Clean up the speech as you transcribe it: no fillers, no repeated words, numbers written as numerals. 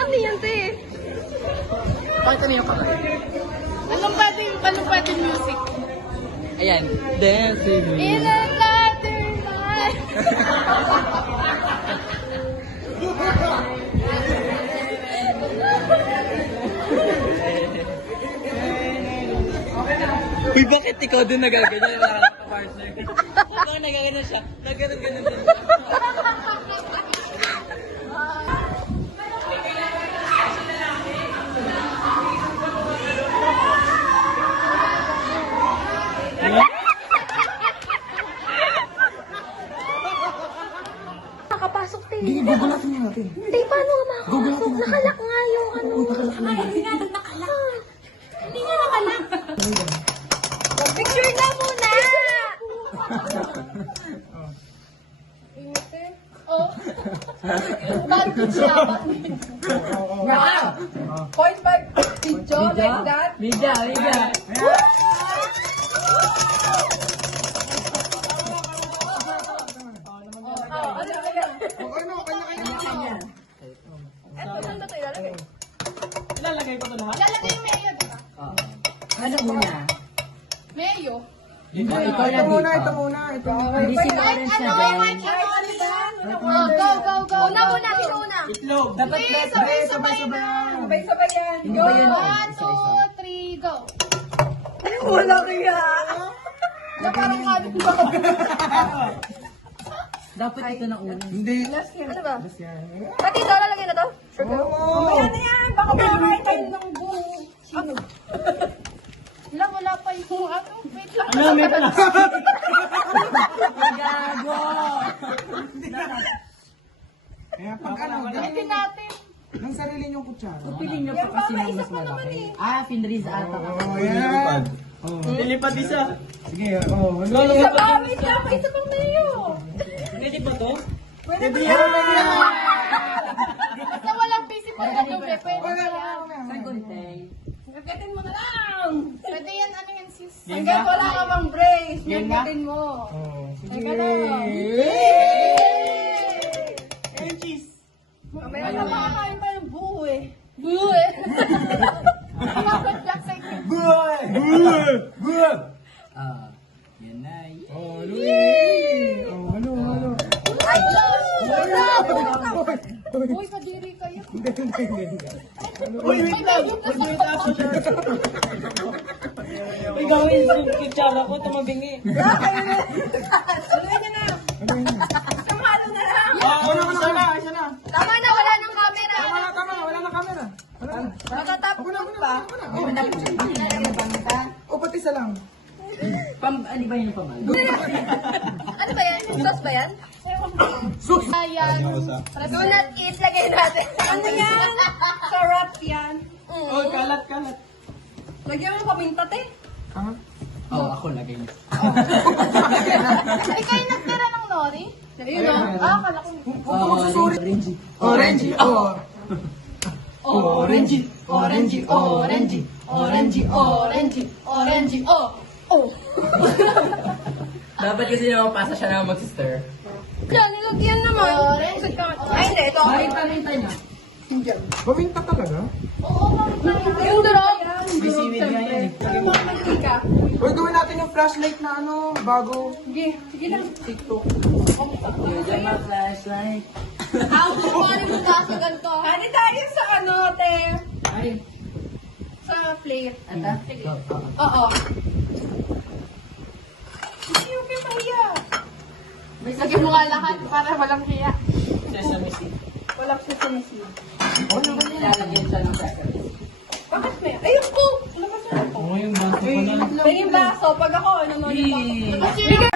Ano yan, te? Bakit ano yung kamay? Anong pwedeng music? Ayan. Dancing. In another life. Uy, bakit ikaw din nagaganyan? Wala ka partner. Ikaw nagaganyan siya. Nagaganyan din. Nakapasok, te. Hindi, gugulatin niya natin. Hindi, paano nga makakapasok? Nakalak nga yung ano. Hindi nga nakalak. Picture na muna! Oh. Bakit siya? Point five video like that. Liga. Eto, saan ba ito ilalagay? Ilalagay ko ito lahat? Ilalagay yung mayo, di ba? Ano muna? Mayo? Ikaw Ito muna. Hindi si Lawrence na Ano? Oh, go. Una, sino una? Itlog. Dapat Sige, sabay-sabay na. Sabay-sabay yan. Hindi ba yun? 1, 2, 3, go. Wala kaya. Na parang kanin ba? Dapat ito na una. Hindi. Ano ba? Pati ito, lalagyan na to? Sure ka? Mamaya na yan. Baka makakain tayo ng buo. Sino? Wala pa yung ano. Wait lang. Ano, may pala. Kaya pag ano, Gamitin natin. ng sarili niyong kutsara. Pili niyo pa kasi ng mas malaki. Finreeze ata. Oh, yan. Oh. Nilipad isa. Sige, oh. Ano? Isa pa, wait lang. May isa pang mayo. Pwede ba to? Pwede ba yan? Basta walang physical na gabi. Pwede yan. Saan konteng? Gagatin mo na lang. Pwede yan, ano yan sis? Hanggang wala ka mang brace. Yan na? Gagatin mo. Oh. Teka lang. Ayun, cheese. Mamaya na makakain tayo ng buo eh. Boo eh. Kapag Jack sa ikin. Yan na. Oh, ano? Oh, ano? Ay, Uy, uy, kadiri kayo. Uy, wait lang. Wait lang. Uy, gawin yung kutsara ko. Tumabingi. Tuloy niya na. Ano yun? Samado na lang. Isa na. Tama na, wala nang camera. Tama, wala na camera. Wala na. Matatapos na ba? Oh, pati isa lang. Ano ba yun pamal? Ano ba yan? Sauce ba yan? Ayan. Do not eat. Lagay natin. Ano yan? Sarap yan. Oh, kalat. Lagyan mo paminta, te. Ah? Ako lagay niyo. Ay, kayo nagtira ng nori? Ayun o. Akala ko. Magsusuri. Orange. Orange. Oh. Dapat kasi naman pasa siya na mag-sister. Yan, nilagyan naman. Orange. Ay, hindi. Ito. Hintay na. Paminta talaga? Yung drop. May seaweed nga yan eh. Uy, gawin natin yung flashlight na ano, bago. Sige na. TikTok. Diyan ma flashlight. Paano mo kaso ganito? Ano tayo sa ano, te? Ay. Sa plate. Ata? Oo. Hindi yung kaya. Lagyan mo nga lahat para walang hiya. Sesame seed. Wala ko sa sinisi. Nilalagyan siya ng crackers. Bakit may? Ayun ko! Ano ba sa ako? Oh, yung baso ko na. May yung baso. Pag ako, ano no yung baso? Bigay